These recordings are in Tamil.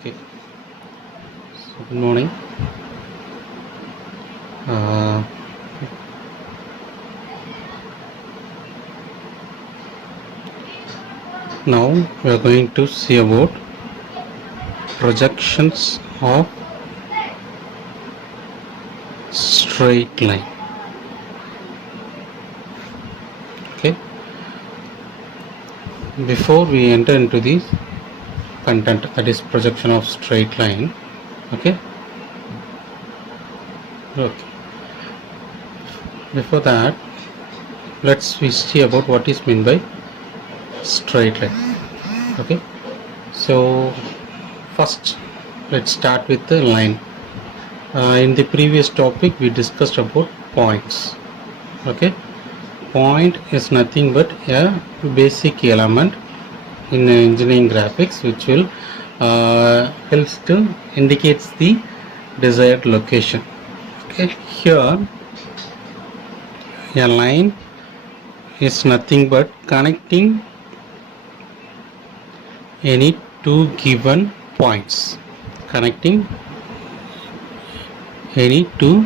Okay, so good morning. Uh, Now we are going to see about projections of straight line. Okay, before we enter into the content, that is projection of straight line. Okay, before that, let's we see about what is meant by straight line. Okay, so first let's start with the line. In the previous topic we discussed about points. Okay, point is nothing but a basic element in engineering graphics which will helps to indicates the desired location. Okay, here a line is nothing but connecting any two given points. Connecting any two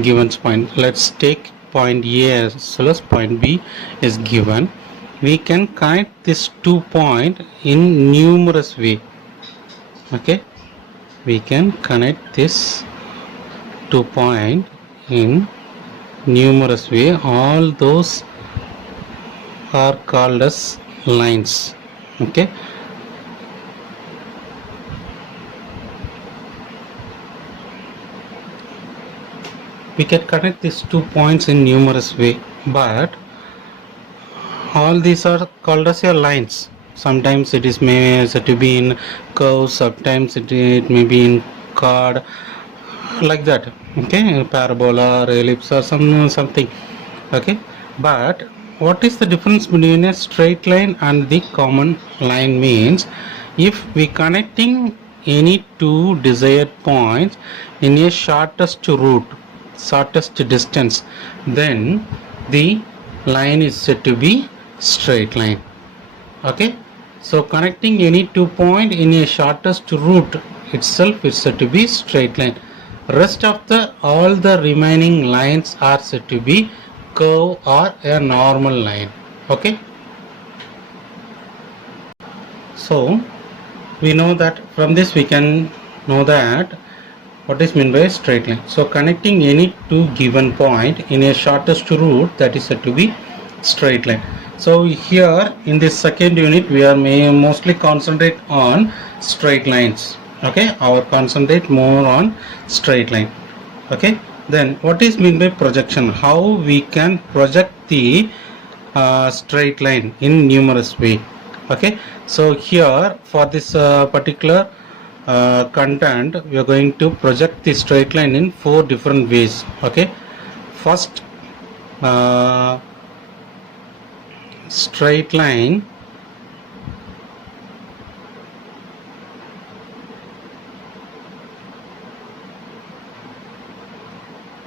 given points. Let's take point A as well as point B is given. We can connect this 2 point in numerous way. Okay, we can connect this 2 point in numerous way. All those are called as lines. Okay, we can connect these 2 points in numerous way, but all these are called as your lines. Sometimes it is may said to be in curves, sometimes it may be in chord, like that. Okay, parabola or ellipse or something. Okay, but what is the difference between a straight line and the common line means, if we connecting any two desired points in a shortest route, shortest distance, then the line is said to be straight line. Okay, so connecting any 2 point in a shortest route itself is said to be straight line. Rest of the all the remaining lines are said to be curve or a normal line. Okay, so we know that from this we can know that what is meant by straight line. So connecting any two given point in a shortest route, that is said to be straight line. So here in this second unit we are mostly concentrate on straight lines. Okay, our concentrate more on straight line. Okay, then what is meant by projection? How we can project the straight line in numerous way. Okay, so here for this particular content we are going to project the straight line in 4 different ways. Okay, first straight line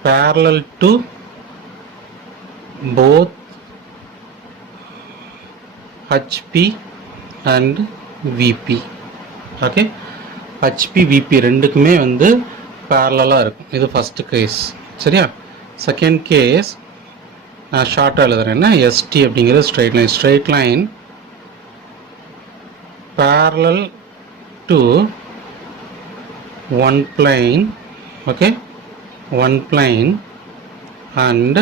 parallel to both HP and VP. Okay, HP VP ரெண்டுக்குமே வந்து parallel இருக்கும். இது first case. சரியா? second case நான் ஷார்ட்டாக எழுதுறேன்னா ST அப்படிங்கிறது straight line parallel to one plane. Okay, one plane and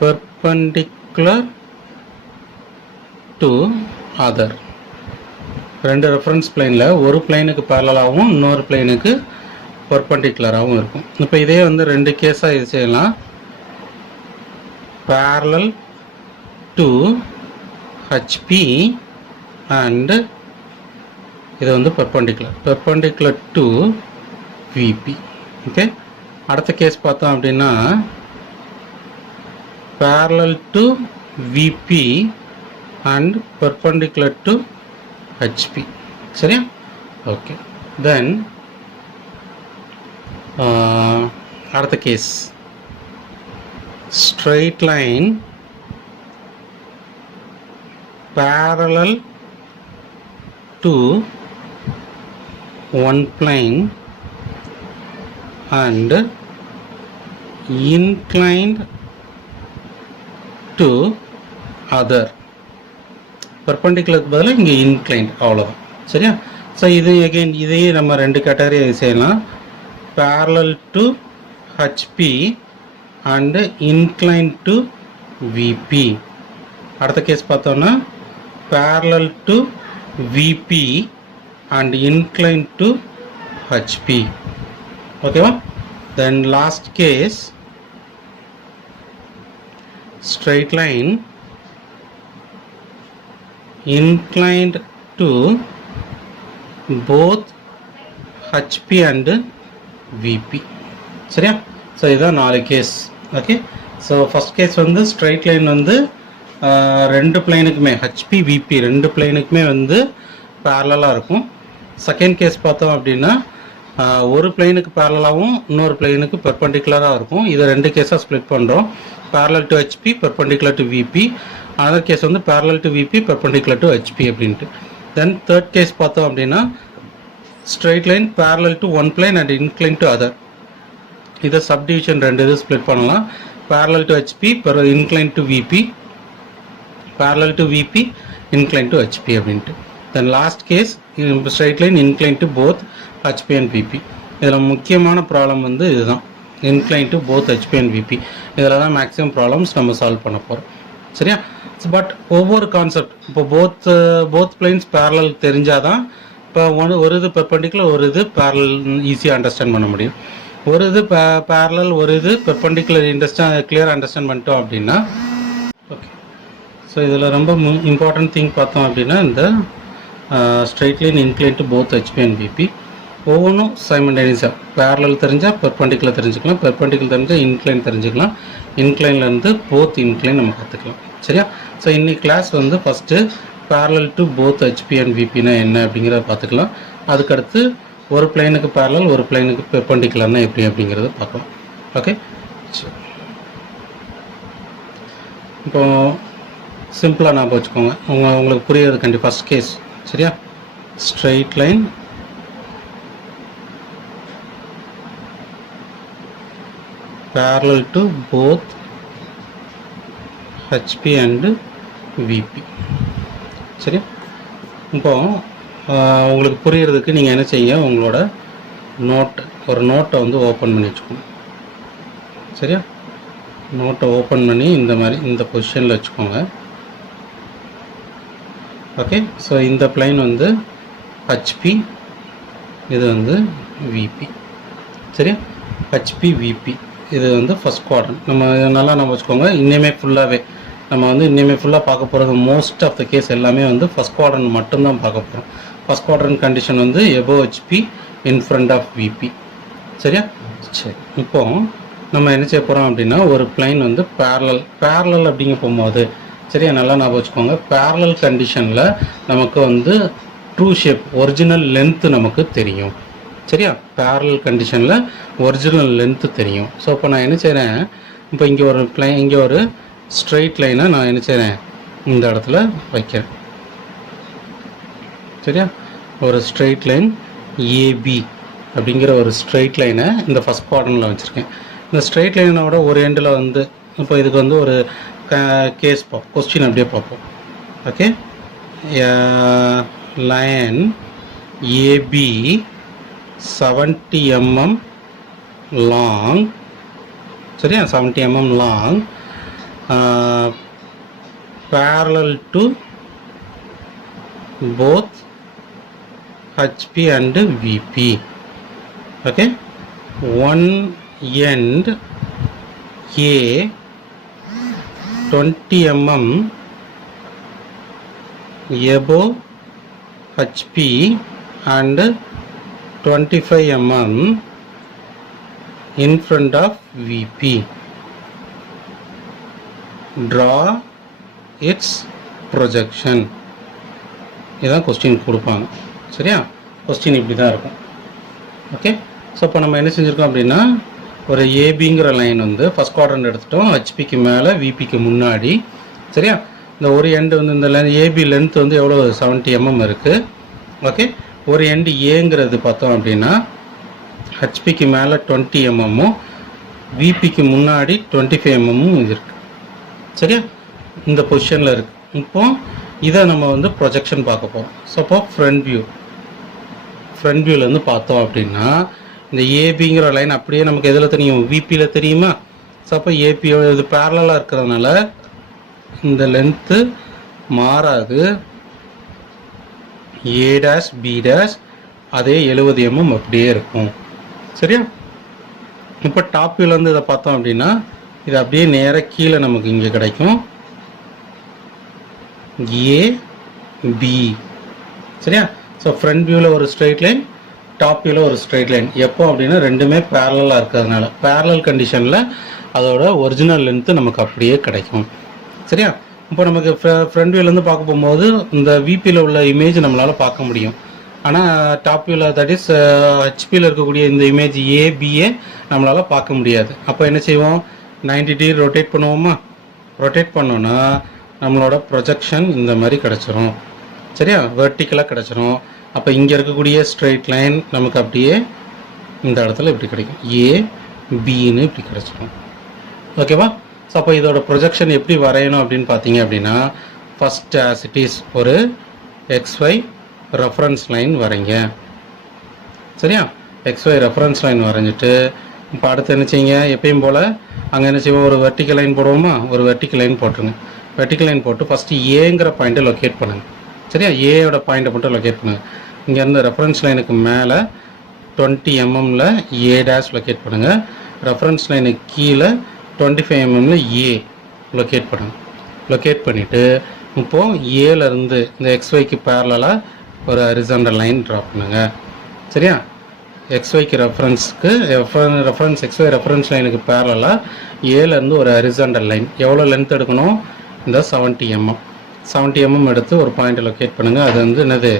perpendicular to other. ரெண்டு ரெஃபரன்ஸ் பிளேனில் ஒரு பிளேனுக்கு பேரலாகவும் இன்னொரு பிளேனுக்கு பர்பண்டிகுலராகவும் இருக்கும். இப்போ இதே வந்து ரெண்டு கேஸாக இது செய்யலாம். parallel to HP and இது வந்து perpendicular to VP. ஓகே, அடுத்த கேஸ் பார்த்தோம் அப்படின்னா parallel to VP and perpendicular to HP. சரியா? ஓகே, தென் அடுத்த case straight line parallel to one plane and inclined to other. பெர்பெண்டிகுலருக்கு பதிலாக இங்கே இன்க்ளைன்ட், அவ்வளோதான். சரியா? ஸோ இது அகெயின் இதையே நம்ம ரெண்டு கேட்டகரியாக செய்யலாம். parallel to HP and inclined to VP. அடுத்த கேஸ் பார்த்தோன்னா parallel to VP and inclined to HP. ஓகேவா? Then last case, straight line inclined to both HP and VP. சரியா? ஸோ இதுதான் 4 case. Okay, so first case வந்து ஸ்ட்ரைட் லைன் வந்து ரெண்டு பிளைனுக்குமே ஹெச்பி விபி ரெண்டு பிளைனுக்குமே வந்து பேரலாக இருக்கும். செகண்ட் கேஸ் பார்த்தோம் அப்படின்னா ஒரு பிளைனுக்கு பேரலாகவும் இன்னொரு பிளைனுக்கு பெர்பெண்டிகுலராக இருக்கும். இதை ரெண்டு கேஸாக ஸ்ப்ளிட் பண்ணுறோம். Parallel to HP, perpendicular to VP. Other case வந்து parallel to VP, perpendicular to HP அப்படின்ட்டு. தென் தேர்ட் கேஸ் பார்த்தோம் அப்படின்னா straight line parallel to one plane and incline to other. இதை சப்டிவிஷன் ரெண்டு இது ஸ்ப்ளிட் பண்ணலாம். Parallel to HP, incline to VP, parallel to VP, incline to HP அப்படின்ட்டு. Then last case straight line incline to both HP and VP. இதில் முக்கியமான ப்ராப்ளம் வந்து இதுதான், incline to both HP and VP. இதில் தான் மேக்ஸிமம் ப்ராப்ளம்ஸ் நம்ம சால்வ் பண்ண போகிறோம். சரியா? பட் ஒவ்வொரு கான்செப்ட் இப்போ போத் பிளைன்ஸ் பேரலல் தெரிஞ்சால் தான் இப்போ ஒரு இது பெர்பெண்டிகுலர், ஒரு இது பேரலல் ஈஸியாக அண்டர்ஸ்டாண்ட் பண்ண முடியும். ஒரு இது பேரலல், ஒரு இது பெர்பெண்டிகுலர் கிளியர் அண்டர்ஸ்டாண்ட் பண்ணிட்டோம் அப்படின்னா ஓகே. ஸோ இதில் ரொம்ப இம்பார்ட்டன்ட் திங் பார்த்தோம் அப்படின்னா இந்த straight line incline to both HP and VP ஒவ்வொன்றும் சைமல்டேனியஸாக பேரலல் தெரிஞ்சால் பெர்பெண்டிகுலர் தெரிஞ்சுக்கலாம், பெர்பெண்டிகுலர் தெரிஞ்சால் இன்க்ளைன் தெரிஞ்சுக்கலாம், இன்க்ளைன்லேருந்து போத் இன்க்ளைன் நம்ம கற்றுக்கலாம். சரியா? ஸோ இன்னைக்கு கிளாஸ் வந்து first parallel to both HP and விபினா என்ன அப்படிங்கிறத பார்த்துக்கலாம். அதுக்கடுத்து ஒரு பிளைனுக்கு பேரலல், ஒரு பிளைனுக்கு பெர்பெண்டிகுலர்னா எப்படி அப்படிங்கிறத பார்க்கலாம். ஓகே, சரி. இப்போ சிம்பிளாக ஞாபகம் வச்சுக்கோங்க, உங்களுக்கு புரியுறது கண்டிப்பாக. ஃபஸ்ட் கேஸ் சரியா? Straight line parallel to both HP and VP. சரி, இப்போ உங்களுக்கு புரியறதுக்கு நீங்கள் என்ன செய்ய, உங்களோட ஒரு நோட்டை வந்து ஓப்பன் பண்ணி வச்சுக்கோங்க. சரியா? நோட்டை ஓப்பன் பண்ணி இந்த மாதிரி இந்த பொசிஷனில் வச்சுக்கோங்க. ஓகே, ஸோ இந்த பிளைன் வந்து HP, இது வந்து VP. சரியா? HP VP இது வந்து ஃபஸ்ட் குவாட்ரண்ட். நம்ம நல்லா நம்ம வச்சுக்கோங்க. இன்னுமே ஃபுல்லாகவே நம்ம வந்து இன்னுமே ஃபுல்லாக பார்க்க போகிறது மோஸ்ட் ஆஃப் த கேஸ் எல்லாமே வந்து ஃபஸ்ட் குவாட்ரண்ட் மட்டும்தான் பார்க்க போகிறோம். ஃபஸ்ட் குவாட்ரண்ட் கண்டிஷன் வந்து above HP in front of VP. சரியா? சரி, இப்போ நம்ம என்ன செய்ய போகிறோம் அப்படின்னா ஒரு பிளைன் வந்து பேரலல் அப்படிங்க போகும்போது சரியா நல்லா ஞாபகம் வச்சுக்கோங்க. பேரலல் கண்டிஷனில் நமக்கு வந்து ட்ரூ ஷேப் ஒரிஜினல் லென்த்து நமக்கு தெரியும். சரியா? பேரலல் கண்டிஷனில் ஒரிஜினல் லென்த்து தெரியும். ஸோ இப்போ நான் என்ன செய்கிறேன், இப்போ இங்கே ஒரு ஸ்ட்ரெயிட் லைனை நான் என்ன செய்கிறேன், இந்த இடத்துல வைக்கிறேன். சரியா? ஒரு ஸ்ட்ரெயிட் லைன் ஏபி அப்படிங்கிற ஒரு ஸ்ட்ரெயிட் லைனை இந்த ஃபஸ்ட் குவாட்ரண்ட்டில் வச்சுருக்கேன். இந்த ஸ்ட்ரெயிட் லைனோட ஒரு எண்டில் வந்து இப்போ இதுக்கு வந்து ஒரு கேஸ் கொஸ்டின் அப்படியே பார்ப்போம். Okay, line AB 70 mm long. சரியா? 70 mm long, parallel to both HP and VP. okay, one end A 20 mm above HP and 25 mm in front of VP. Draw its projection. இதான் கொஸ்டின் கொடுப்பாங்க. சரியா? கொஸ்டின் இப்படி தான் இருக்கும். ஓகே, ஸோ இப்போ நம்ம என்ன செஞ்சுருக்கோம் அப்படின்னா ஒரு ஏபிங்கிற லைன் வந்து ஃபஸ்ட் குவாட்ரண்ட் எடுத்துட்டோம், ஹெச்பிக்கு மேலே விபிக்கு முன்னாடி. சரியா? இந்த ஒரு எண்டு வந்து இந்த லைன் ஏபி லென்த் வந்து எவ்வளோ 70 mm இருக்குது. ஓகே, ஒரு எண்டு ஏங்கிறது பார்த்தோம் அப்படின்னா ஹெச்பிக்கு மேலே 20 mm விபிக்கு முன்னாடி 25 mm இருக்குது. சரியா, இந்த பொசிஷனில் இருக்குது. இப்போ இதை நம்ம வந்து ப்ரொஜெக்ஷன் பார்க்க போகிறோம். ஸோ அப்போ ஃப்ரண்ட் வியூலேருந்து பார்த்தோம் அப்படின்னா இந்த ஏபிங்கிற லைன் அப்படியே நமக்கு எதில் தெரியும், விபியில் தெரியுமா? ஸோ அப்போ ஏபியோட இது பேரலாக இருக்கிறதுனால இந்த லென்த்து மாறாது. ஏ டேஷ் பி டேஷ் அதே 70 mm அப்படியே இருக்கும். சரியா, இப்போ டாப் வியூலேருந்து இதை பார்த்தோம் அப்படின்னா இது அப்படியே நேராக கீழே நமக்கு இங்கே கிடைக்கும் ஏபி. சரியா, ஸோ ஃப்ரண்ட் வியூவில் ஒரு ஸ்ட்ரெயிட் லைன், டாப் வியூவில் ஒரு ஸ்ட்ரெயிட் லைன். எப்போ அப்படின்னா ரெண்டுமே பேரலாக இருக்கிறதுனால பேரலல் கண்டிஷனில் அதோட ஒரிஜினல் லென்த்து நமக்கு அப்படியே கிடைக்கும். சரியா, இப்போ நமக்கு ஃப்ரண்ட் வியூலேருந்து பார்க்க போகும்போது இந்த விபியில் உள்ள இமேஜ் நம்மளால் பார்க்க முடியும். ஆனால் டாப் வியூவில் தட் இஸ் ஹெச்பியில் இருக்கக்கூடிய இந்த இமேஜ் ஏபிஏ நம்மளால் பார்க்க முடியாது. அப்போ என்ன செய்வோம், 90 டிகிரி ரொட்டேட் பண்ணுவோமா? ரொட்டேட் பண்ணோன்னா நம்மளோட ப்ரொஜெக்ஷன் இந்த மாதிரி கிடச்சிரும். சரியா, வெர்டிக்கலாக கிடச்சிரும். அப்போ இங்கே இருக்கக்கூடிய ஸ்ட்ரெயிட் லைன் நமக்கு அப்படியே இந்த இடத்துல இப்படி கிடைக்கும், ஏபின்னு இப்படி கிடச்சிரும். ஓகேவா? ஸோ அப்போ இதோட ப்ரொஜெக்ஷன் எப்படி வரையணும் அப்படின்னு பார்த்தீங்க அப்படின்னா ஃபஸ்ட் ஆஸ் இட் இஸ் ஒரு XY ரெஃபரன்ஸ் லைன் வரைங்க. சரியா, XY ரெஃபரன்ஸ் லைன் வரைஞ்சிட்டு இப்போ அடுத்து என்ன செய்யுங்க, எப்பயும் போல் அங்கே என்ன செய்வோம், ஒரு வெர்டிக்கல் லைன் போடுவோமா? ஒரு வெர்டிக்கல் லைன் போட்டுருங்க. வெர்டிக்கல் லைன் போட்டு ஃபஸ்ட்டு ஏங்கிற பாயிண்ட்டை லொக்கேட் பண்ணுங்கள். சரியா, ஏயோட பாயிண்ட்டை மட்டும் லொக்கேட் பண்ணுங்கள். இங்கேருந்து ரெஃபரன்ஸ் லைனுக்கு மேலே 20 mm ஏ டேஷ் லொக்கேட் பண்ணுங்கள். ரெஃபரன்ஸ் லைனுக்கு கீழே 25 mm ஏ லொக்கேட் பண்ணுங்கள். லொக்கேட் பண்ணிவிட்டு இப்போது ஏலேருந்து இந்த XYக்கு பேரலாக ஒரு ஹரிசாண்டல் லைன் ட்ரா பண்ணுங்கள். சரியா, XYக்கு ரெஃபரன்ஸுக்கு ரெஃபரன்ஸ் XY ரெஃபரன்ஸ் லைனுக்கு பேரலாக ஏலேருந்து ஒரு ஹரிசாண்டல் லைன் எவ்வளோ லென்த் எடுக்கணும், இந்த 70 mm. 70 mm எடுத்து ஒரு பாயிண்ட்டை லொக்கேட் பண்ணுங்கள். அது வந்து என்னது,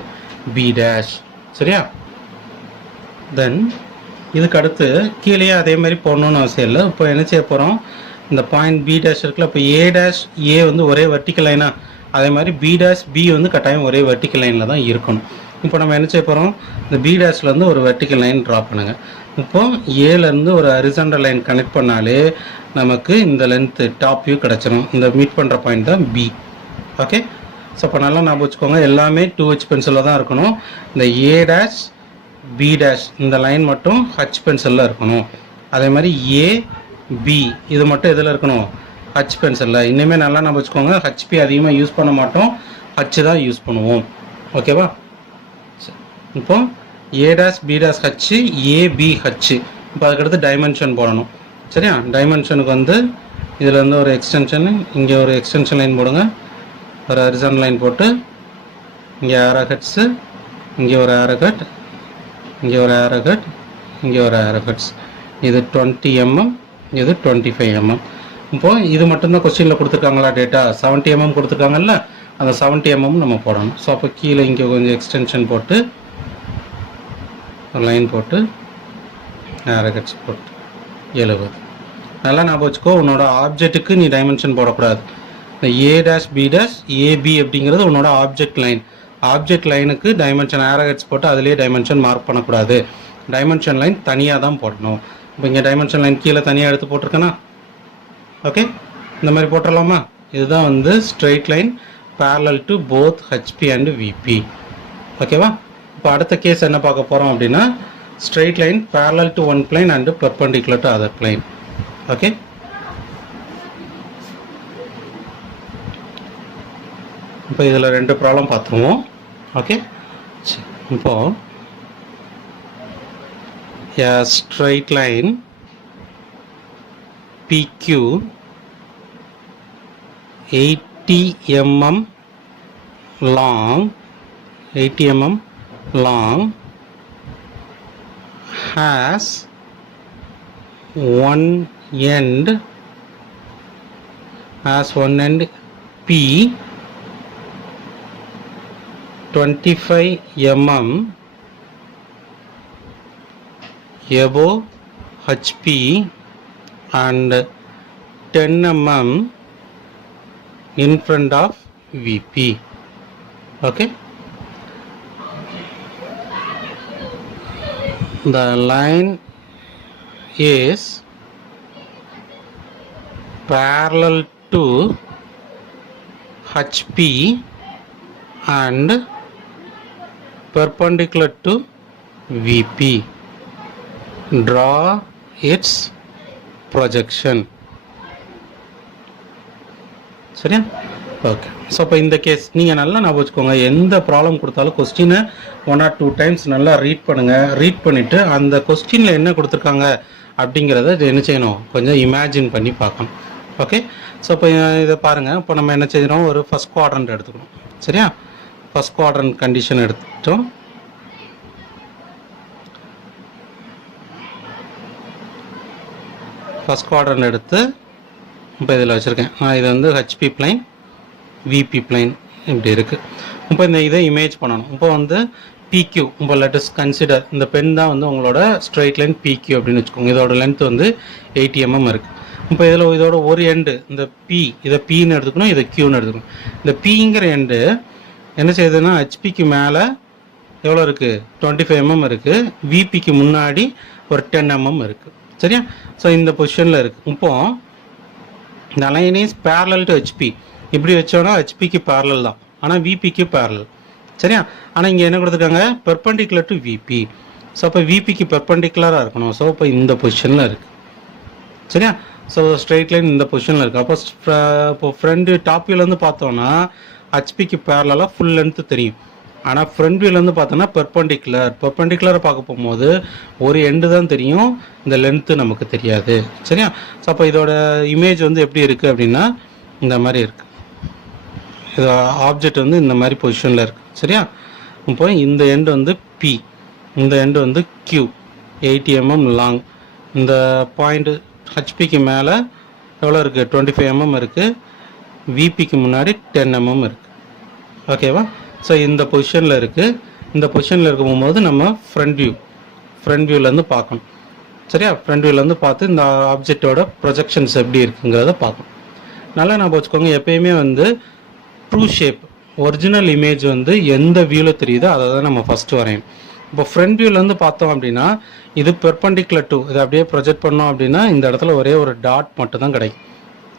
பி டேஷ். சரியா, தென் இதுக்கு அடுத்து கீழேயே அதே மாதிரி போடணுன்னு அவசியம் இல்லை. இப்போ என்ன செய்ய போகிறோம், இந்த பாயிண்ட் பி டேஷ் இருக்குல்ல, இப்போ ஏ டேஷ் ஏ வந்து ஒரே வெர்டிக்கல் லைனாக, அதே மாதிரி பி டேஷ் பி வந்து கட்டாயம் ஒரே வெர்டிக்கல் லைனில் தான் இருக்கணும். இப்போ நம்ம என்ன செய்ய போகிறோம், இந்த பி டேஷ்லேருந்து ஒரு வெர்டிக்கல் லைன் ட்ரா பண்ணுங்கள். இப்போது ஏலேருந்து ஒரு ஹரிசாண்டல் லைன் கனெக்ட் பண்ணாலே நமக்கு இந்த லென்த்து டாப் வியூ கிடச்சிரும். இந்த மீட் பண்ணுற பாயிண்ட் தான் பி. ஓகே, ஸோ இப்போ நல்லா ஞாபகம் வச்சுக்கோங்க, எல்லாமே 2H பென்சிலில் தான் இருக்கணும். இந்த ஏ டேஷ் பி டேஷ் இந்த லைன் மட்டும் H பென்சிலில் இருக்கணும். அதே மாதிரி ஏ பி இது மட்டும் எதில் இருக்கணும், H பென்சிலில். இன்னுமே நல்லா ஞாபகம் வச்சுக்கோங்க, ஹெச்பி அதிகமாக யூஸ் பண்ண மாட்டோம், H தான் யூஸ் பண்ணுவோம். ஓகேவா? இப்போ A dash B dash H ABH. இப்போ அதுக்கடுத்து டைமென்ஷன் போடணும். சரியா, டைமென்ஷனுக்கு வந்து இதில் வந்து ஒரு எக்ஸ்டென்ஷன், இங்கே ஒரு எக்ஸ்டென்ஷன் லைன் போடுங்க. ஒரு ஹரிசாண்டல் லைன் போட்டு இங்கே ஏரோ கட்ஸு, இங்கே ஒரு ஏரோ கட், இங்கே ஒரு ஏரோ கட், இங்கே ஒரு ஏரோ கட்ஸ். இது 20 mm, இது 25 mm. இப்போது இது மட்டும்தான் கொஸ்டினில் கொடுத்துருக்காங்களா டேட்டா, 70 mm கொடுத்துருக்காங்கல்ல, அந்த 70 mm நம்ம போடணும். ஸோ அப்போ கீழே இங்கே கொஞ்சம் எக்ஸ்டென்ஷன் போட்டு ஒரு லைன் போட்டு ஏரோ கட்ஸ் போட்டு 70. நல்லா ஞாபகம் வச்சுக்கோ, உன்னோட ஆப்ஜெக்ட்டுக்கு நீ டைமென்ஷன் போடக்கூடாது. இந்த A dash B dash AB அப்படிங்கிறது உன்னோட ஆப்ஜெக்ட் லைன். ஆப்ஜெக்ட் லைனுக்கு டைமென்ஷன் ஏரோ கட்ஸ் போட்டு அதிலே டைமென்ஷன் மார்க் பண்ணக்கூடாது. டைமென்ஷன் லைன் தனியாக தான் போடணும். இப்போ இங்கே டைமென்ஷன் லைன் கீழே தனியாக எடுத்து போட்டிருக்கேன்னா, ஓகே, இந்த மாதிரி போட்டுடலாமா? இதுதான் வந்து straight line parallel to both HP and VP. ஓகேவா? இப்போ அடுத்த கேஸ் என்ன பார்க்க போகிறோம் அப்படின்னா straight line parallel to one plane and perpendicular to other plane. Okay, இப்போ இதில் 2 ப்ராப்ளம் பார்த்துருவோம். ஓகே, இப்போ a straight line PQ 80 mm long, 80 mm long has one end P 25 mm above HP and 10 mm in front of VP. Okay, the line is parallel to HP and perpendicular to VP. Draw its projection. சரியா? ஓகே. ஸோ இப்போ இந்த கேஸ் நீங்கள் நல்லா ஞாபகம் வச்சுக்கோங்க. எந்த ப்ராப்ளம் கொடுத்தாலும் கொஸ்டினை 1 or 2 times நல்லா ரீட் பண்ணுங்கள். ரீட் பண்ணிவிட்டு அந்த கொஸ்டினில் என்ன கொடுத்துருக்காங்க அப்படிங்கிறத என்ன செய்யணும், கொஞ்சம் இமேஜின் பண்ணி பார்க்கணும். ஓகே. ஸோ இப்போ இதை பாருங்கள். இப்போ நம்ம என்ன செய்கிறோம், ஒரு ஃபஸ்ட் குவாட்ரண்ட் எடுத்துக்கணும். சரியா? ஃபஸ்ட் குவாட்ரண்ட் கண்டிஷன் எடுத்துட்டோம். ஃபஸ்ட் குவாட்ரண்ட் எடுத்து இப்போ இதில் வச்சுருக்கேன். இது வந்து ஹெச்பி பிளைன், விபி பிளைன் இப்படி இருக்குது. இப்போ இந்த இதை இமேஜ் பண்ணணும். இப்போ வந்து PQ, இப்போ லெட்டஸ் கன்சிடர் இந்த பென் தான் வந்து உங்களோட ஸ்ட்ரைட் லைன் PQ அப்படின்னு வச்சுக்கோங்க. இதோட லென்த் வந்து 80 mm இருக்குது. இப்போ இதில் இதோட ஒரு எண்டு இந்த P, இதை Pன்னு எடுத்துக்கணும், இதை Qன்னு எடுத்துக்கணும். இந்த Pங்கிற எண்டு என்ன செய்யுதுன்னா ஹெச்பிக்கு மேலே எவ்வளோ இருக்குது, 25 mm இருக்குது. விபிக்கு முன்னாடி ஒரு 10 mm இருக்குது. சரியா? ஸோ இந்த பொசிஷனில் இருக்குது. இப்போது இந்த line is parallel to HP. இப்படி வச்சோன்னா ஹெச்பிக்கு பேரலல் தான், ஆனால் விபிக்கு பேரலல். சரியா? ஆனால் இங்கே என்ன கொடுத்துருக்காங்க, பெர்பெண்டிகுலர் டு விபி. ஸோ அப்போ விபிக்கு பெர்பெண்டிகுலராக இருக்கணும். ஸோ இப்போ இந்த பொசிஷனில் இருக்குது. சரியா? ஸோ ஸ்ட்ரெயிட் லைன் இந்த பொசிஷனில் இருக்குது. அப்போ இப்போ ஃப்ரண்ட் டாப் வியூலேருந்து பார்த்தோன்னா ஹெச்பிக்கு பேரலாக ஃபுல் லென்த்து தெரியும். ஆனால் ஃப்ரண்ட் வியூலேருந்து பார்த்தோன்னா பெர்பெண்டிகுலரை பார்க்க போகும்போது ஒரு எண்டு தான் தெரியும், இந்த லென்த்து நமக்கு தெரியாது. சரியா? ஸோ அப்போ இதோட இமேஜ் வந்து எப்படி இருக்குது அப்படின்னா இந்த மாதிரி இருக்குது. இது ஆப்ஜெக்ட் வந்து இந்த மாதிரி பொசிஷனில் இருக்குது. சரியா? இப்போ இந்த எண்டு வந்து P, இந்த எண்டு வந்து Q, 80 mm லாங். இந்த பாயிண்ட் ஹெச்பிக்கு மேலே எவ்வளோ இருக்குது, 25 mm இருக்குது. விபிக்கு முன்னாடி 10 mm இருக்குது. ஓகேவா? ஸோ இந்த பொசிஷனில் இருக்குது. இந்த பொசிஷனில் இருக்க போகும்போது நம்ம ஃப்ரண்ட் வியூலேருந்து பார்க்கணும். சரியா? ஃப்ரண்ட் வியூலேருந்து பார்த்து இந்த ஆப்ஜெக்டோட ப்ரொஜெக்ஷன்ஸ் எப்படி இருக்குங்கிறத பார்க்கணும். நல்லா நான் வச்சுக்கோங்க. எப்பயுமே வந்து ட்ரூ ஷேப், ஒரிஜினல் இமேஜ் வந்து எந்த வியூவில் தெரியுதோ அதை தான் நம்ம ஃபஸ்ட்டு வரையணும். இப்போ ஃப்ரண்ட் வியூலேருந்து பார்த்தோம் அப்படின்னா இது பெர்பெண்டிகுலர் டு, இதை அப்படியே ப்ரொஜெக்ட் பண்ணோம் அப்படின்னா இந்த இடத்துல ஒரே ஒரு டாட் மட்டும் தான் கிடைக்கும்.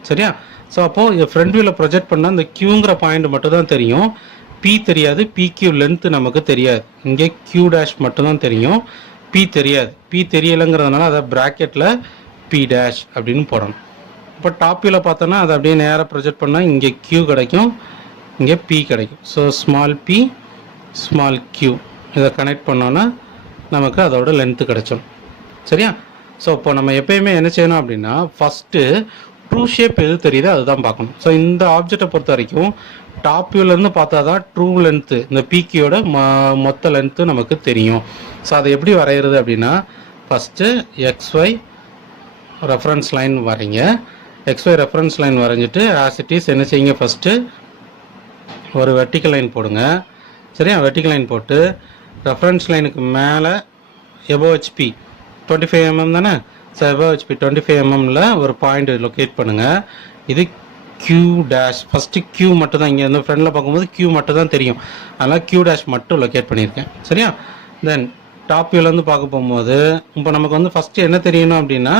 சரியா? ஸோ அப்போது ஃப்ரண்ட் வியூவில் ப்ரொஜெக்ட் பண்ணால் இந்த Qங்கிற பாயிண்ட் மட்டும் தான் தெரியும், P தெரியாது. PQ லென்த்து நமக்கு தெரியாது. இங்கே Q டேஷ் மட்டும்தான் தெரியும், P தெரியாது. P தெரியலைங்கிறதுனால அதை ப்ராக்கெட்டில் P டேஷ் அப்படின்னு போடணும். இப்போ டாப் வியூவில் பார்த்தோன்னா அதை அப்படியே நேராக ப்ரொஜெக்ட் பண்ணால் இங்கே Q கிடைக்கும், இங்கே P கிடைக்கும். So small p small q இதை கனெக்ட் பண்ணோன்னா நமக்கு அதோட லென்த்து கிடைச்சிடும். சரியா? ஸோ இப்போ நம்ம எப்பயுமே என்ன செய்யணும் அப்படின்னா ஃபஸ்ட்டு ட்ரூ ஷேப் எது தெரியுதோ அதுதான் பார்க்கணும். ஸோ இந்த ஆப்ஜெக்டை பொறுத்த வரைக்கும் டாப் வியூலேருந்து பார்த்தா தான் ட்ரூ லென்த்து, இந்த PQயோட மொத்த லென்த்து நமக்கு தெரியும். ஸோ அதை எப்படி வரைகிறது அப்படின்னா ஃபஸ்ட்டு XY ரெஃபரன்ஸ் லைன் வரைங்க. XY ரெஃபரன்ஸ் லைன் வரைஞ்சிட்டு ஆஸ் இட் இஸ் என்ன செய்யுங்க, ஃபஸ்ட்டு ஒரு வெர்டிக்கல் லைன் போடுங்க. சரியா? வெர்டிக்கல் லைன் போட்டு ரெஃபரன்ஸ் லைனுக்கு மேலே எபோவ் ஹெச்பி 25 mm தானே. ஸோ எபோவ் ஹெச்பி 25 mmல ஒரு பாயிண்ட் லொக்கேட் பண்ணுங்கள். இது Q டேஷ். ஃபஸ்ட்டு Q மட்டும் தான், இங்கே வந்து ஃப்ரெண்டில் பார்க்கும்போது Q மட்டும் தான் தெரியும், அதனால் Q டேஷ் மட்டும் லொக்கேட் பண்ணியிருக்கேன். சரியா? தென் டாப் வியூலேருந்து பார்க்க போகும்போது இப்போ நமக்கு வந்து ஃபஸ்ட்டு என்ன தெரியணும் அப்படின்னா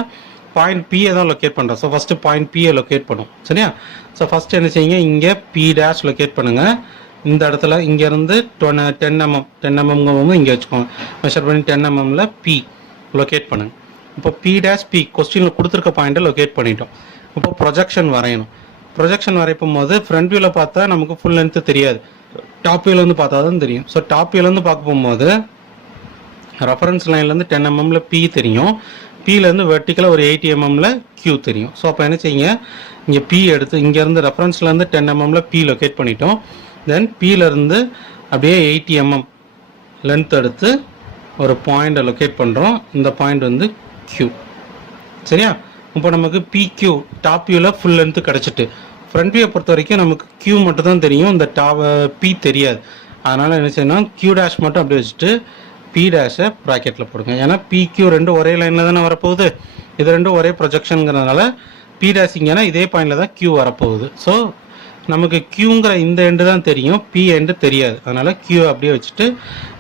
பாயிண்ட் P தான் லொக்கேட் பண்ணுறோம். So first point P locate பண்ணும். சரியா? ஸோ ஃபஸ்ட்டு என்ன செய்யுங்க, இங்கே P டேஷ் லொக்கேட் பண்ணுங்கள். இந்த இடத்துல இங்கேருந்து 10 mm இங்கே வச்சுக்கோங்க. மெஷர் பண்ணி 10 mmல P லொக்கேட் பண்ணுங்கள். இப்போ P டேஷ் P கொஸ்டினில் கொடுத்துருக்க பாயிண்ட்டை லொக்கேட் பண்ணிட்டோம். இப்போ ப்ரொஜெக்ஷன் வரையணும். ப்ரொஜெக்ஷன் வரைக்கும் போது ஃப்ரண்ட் வியூவில் பார்த்தா நமக்கு ஃபுல் லென்த்து தெரியாது, டாப் வியூலேருந்து பார்த்தா தான் தெரியும். ஸோ டாப் வியூலேருந்து பார்க்க போகும்போது ரெஃபரன்ஸ் லைன்லேருந்து 10 mmல P தெரியும், Pலேருந்து வெர்டிக்கலாக ஒரு 80 mmல Q தெரியும். ஸோ அப்போ என்ன செய்யுங்க, இங்கே P எடுத்து இங்கேருந்து ரெஃபரன்ஸ்லேருந்து 10 mmல P லொக்கேட் பண்ணிட்டோம். தென் Pலேருந்து அப்படியே 80 mm லென்த் எடுத்து ஒரு பாயிண்ட்டை லொக்கேட் பண்ணுறோம். இந்த பாயிண்ட் வந்து Q. சரியா? இப்போ நமக்கு PQ டாப் வியூவில் ஃபுல் லென்த்து கிடச்சிட்டு, ஃப்ரண்ட் வியூவை பொறுத்த வரைக்கும் நமக்கு Q மட்டும் தான் தெரியும், இந்த P தெரியாது. அதனால் என்ன செய்யணும், Q டேஷ் மட்டும் அப்படி வச்சுட்டு P டேஷை ப்ராக்கெட்டில் போடுங்க. ஏன்னா PQ ரெண்டும் ஒரே லைனில் தானே வரப்போகுது, இது ரெண்டும் ஒரே ப்ரொஜெக்ஷனுங்கிறதுனால P டேஷிங்கன்னா இதே பாயிண்டில் தான் Q வரப்போகுது. ஸோ நமக்கு Qங்கிற இந்த எண்டு தான் தெரியும், P எண்டு தெரியாது. அதனால் Q அப்படியே வச்சுட்டு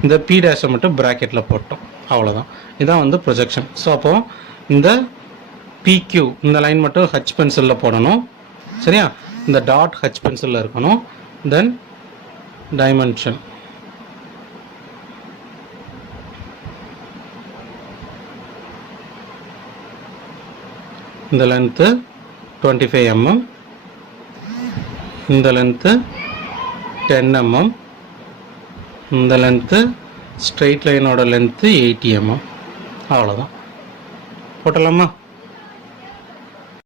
இந்த P டேஷை மட்டும் ப்ராக்கெட்டில் போட்டோம். அவ்வளோதான். இதான் வந்து ப்ரொஜெக்ஷன். ஸோ அப்போது இந்த PQ இந்த லைன் மட்டும் ஹச் பென்சிலில் போடணும். சரியா? இந்த டாட் ஹச் பென்சிலில் இருக்கணும். தென் டைமென்ஷன் இந்த லென்த்து 25 mm, இந்த லென்த்து 10 mm, இந்த லென்த்து ஸ்ட்ரெயிட் லைனோட லென்த்து 80 mm. அவ்வளோதான். போட்டலாமா?